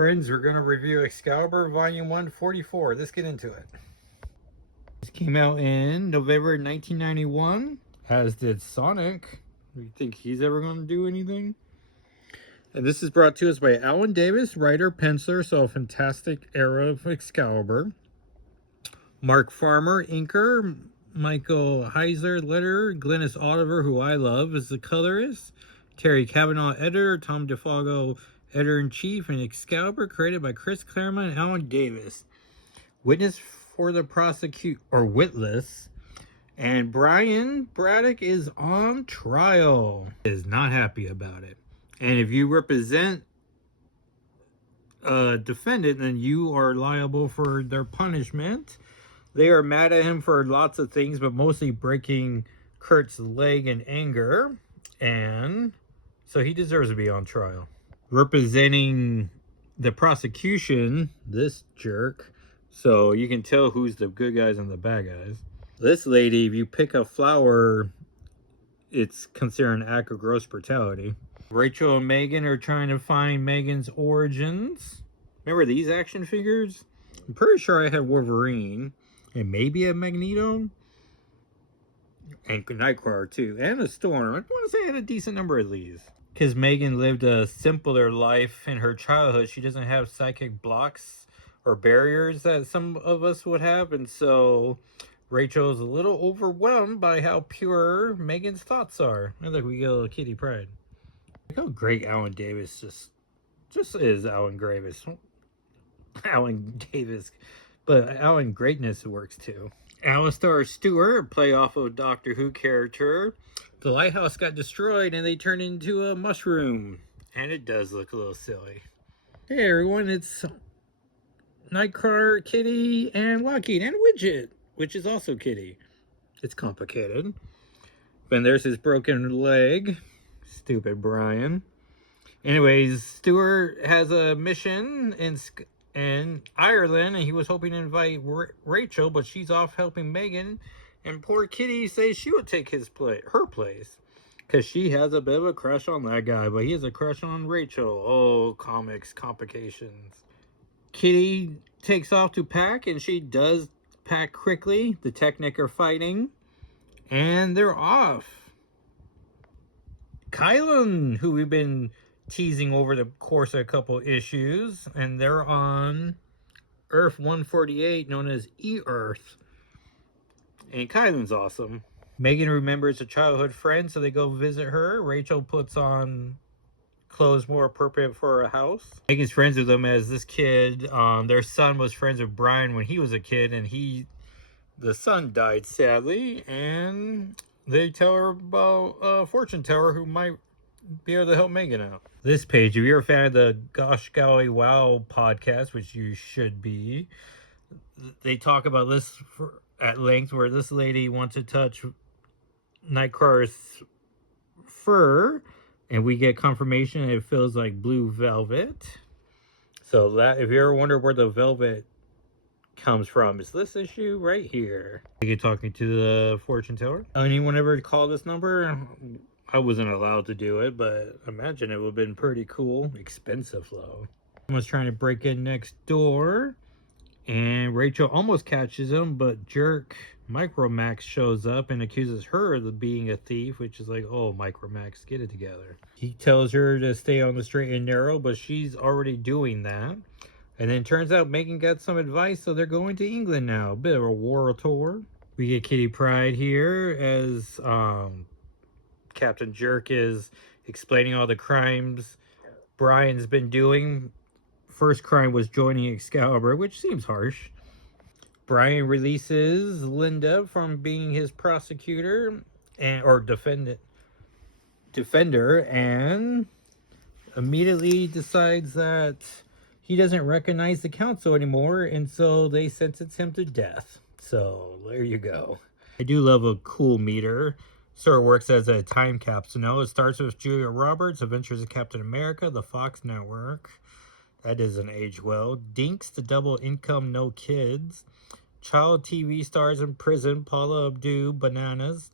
friends, we're going to review Excalibur Volume 1 44. Let's get into it. This came out in November 1991, as did Sonic. Do you think he's ever going to do anything? And this is brought to us by Alan Davis, writer, penciler, so a fantastic era of Excalibur. Mark Farmer, inker. Michael Heiser, letterer. Glynis Oliver, who I love, is the colorist. Terry Cavanaugh, editor. Tom DeFago, editor-in-chief. And Excalibur, created by Chris Claremont and Alan Davis. Witness for the witless. And Brian Braddock is on trial. Is not happy about it. And if you represent a defendant, then you are liable for their punishment. They are mad at him for lots of things, but mostly breaking Kurt's leg in anger. And so he deserves to be on trial. Representing the prosecution, this jerk. So you can tell who's the good guys and the bad guys. This lady, if you pick a flower, it's considered an act of gross brutality. Rachel and Megan are trying to find Megan's origins. Remember these action figures? I'm pretty sure I had Wolverine. And maybe a Magneto. And Nightcrawler too. And a Storm. I want to say I had a decent number of these. Because Megan lived a simpler life in her childhood. She doesn't have psychic blocks or barriers that some of us would have. And so Rachel is a little overwhelmed by how pure Megan's thoughts are. And look, we get a little Kitty Pryde. Look how great Alan Davis just is. Alan Davis. But Alan Greatness works too. Alistair Stewart, play off of Doctor Who character. The lighthouse got destroyed and they turned into a mushroom. And it does look a little silly. Hey everyone, it's Nightcrawler, Kitty, and Lockheed, and Widget, which is also Kitty. It's complicated. And there's his broken leg. Stupid Brian. Anyways, Stewart has a mission in Ireland, and he was hoping to invite Rachel, but she's off helping Megan. And poor Kitty says she would take her place, because she has a bit of a crush on that guy, but he has a crush on Rachel. Oh, comics complications. Kitty takes off to pack, and she does pack quickly. The Technic are fighting, and they're off. Kylan, who we've been teasing over the course of a couple issues, and they're on Earth 148, known as E-Earth. And Kylan's awesome. Megan remembers a childhood friend, so they go visit her. Rachel puts on clothes more appropriate for a house. Megan's friends with them as this kid. Their son was friends with Brian when he was a kid, and the son died sadly, and they tell her about a fortune teller who might be able to help Megan out. This page, if you're a fan of the Gosh Golly Wow podcast, which you should be, they talk about this at length, where this lady wants to touch Nightcrawler's fur, and we get confirmation it feels like blue velvet. So that, if you ever wonder where the velvet comes from, it's this issue right here. You're talking to the fortune teller. Anyone ever call this number? I wasn't allowed to do it, but imagine it would have been pretty cool. Expensive though. Someone's trying to break in next door, and Rachel almost catches him, but jerk Micromax shows up and accuses her of being a thief, which is like, oh, Micromax, get it together. He tells her to stay on the straight and narrow, but she's already doing that. And then turns out Megan got some advice, so they're going to England now. A bit of a war tour. We get Kitty Pryde here as Captain Jerk is explaining all the crimes Brian's been doing. First crime was joining Excalibur, which seems harsh. Brian releases Linda from being his prosecutor or defender, and immediately decides that he doesn't recognize the council anymore, and so they sentence him to death. So there you go. I do love a cool meter. So it works as a time capsule. Now it starts with Julia Roberts, Adventures of Captain America, the Fox Network. That doesn't age well. Dinks, the double income, no kids. Child TV stars in prison, Paula Abdul, Bananas,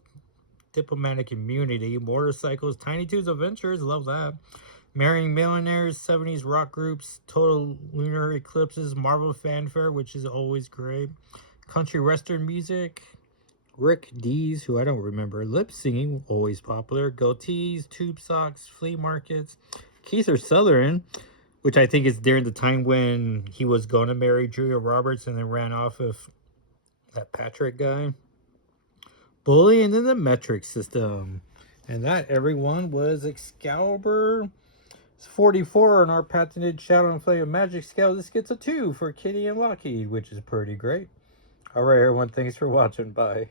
Diplomatic Immunity, Motorcycles, Tiny Toons Adventures, love that. Marrying Millionaires, 70s rock groups, Total Lunar Eclipses, Marvel Fanfare, which is always great. Country Western music, Rick Dees, who I don't remember, lip singing, always popular. Goatees, tube socks, flea markets. Kiefer Sutherland, which I think is during the time when he was going to marry Julia Roberts and then ran off of that Patrick guy. Bully, and then the metric system. And that, everyone, was Excalibur 44 on our patented Shadow and Flame Magic scale. This gets a 2 for Kitty and Lockheed, which is pretty great. Alright, everyone, thanks for watching. Bye.